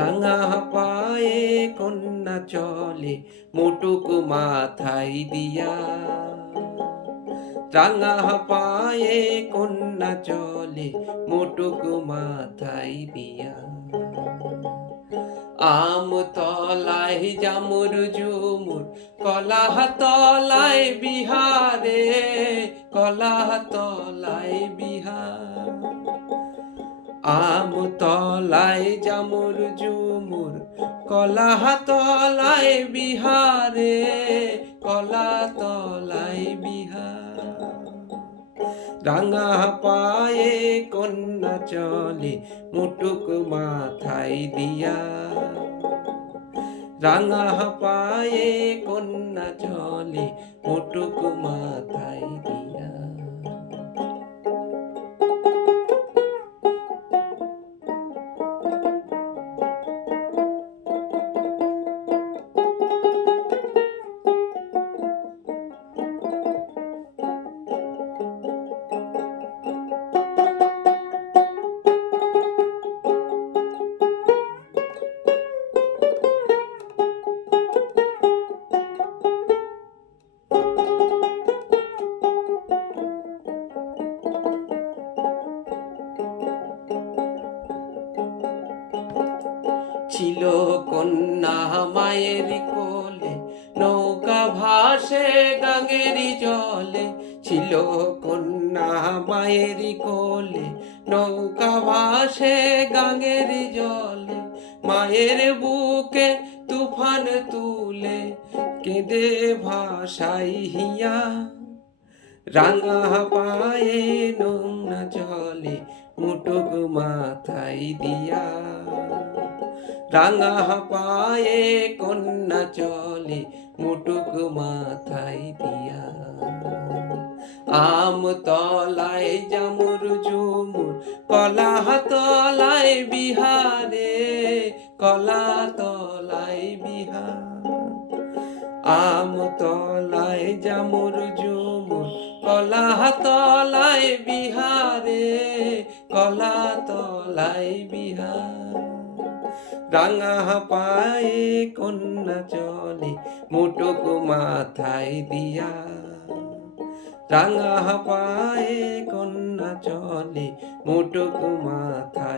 রাঙা পায়ে কন্যা চলে, মুটুক মাথায় দিয়া। রাঙা পায়ে কন্যা চলে, মুটুক মাথায় দিয়া। আম তলায় জামুর জুমুর কলা তলায় বিহারে কলা তলায় বিহার। আম তলায় জামুর জুমুর কলা তলায় বিহারে, কলা তলায় বিহার। রাঙা পায়ে কন্যা চলে, মুটুক মাথায় দিয়া। রাঙা পায়ে কন্যা চলে, মুটুক ছিল কন্যা মায়ের কোলে, নৌকা ভাসে গাঙেরি জলে। ছিল কন্যা মায়ের কোলে, নৌকা ভাসে গাঙেরি জলে। মায়ের বুকে তুফান তুলে, কেঁদে ভাসাই হিয়া। রাঙা পায়ে নোংরা জলে, মুটুক মাথায় দিয়া। রাঙা পায়ে কন্যা চলে, মুটুক মাথায় দিয়া আম তলায় জামুর ঝুমুর কলা তলায় বিহারে কলা তলায় বিহার। আম তলায় জামুর ঝুমুর কলা তলায় বিহারে কলা তলায় বিহার। রাঙা পায়ে কন্যা চলে মুটুক মাথায় দিয়া। রাঙা পায়ে কন্যা চলে মুটুক দিয়া